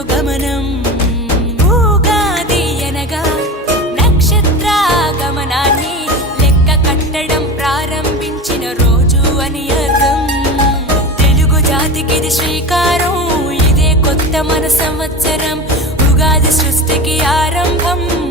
ముందుకు గమనం. ఉగాది అనగా నక్షత్రాగమనాన్ని లెక్క కట్టడం ప్రారంభించిన రోజు అని అర్థం. తెలుగు జాతికిది శ్రీకారం, ఇదే కొత్త మన సంవత్సరం. ఉగాది సృష్టికి ఆరంభం.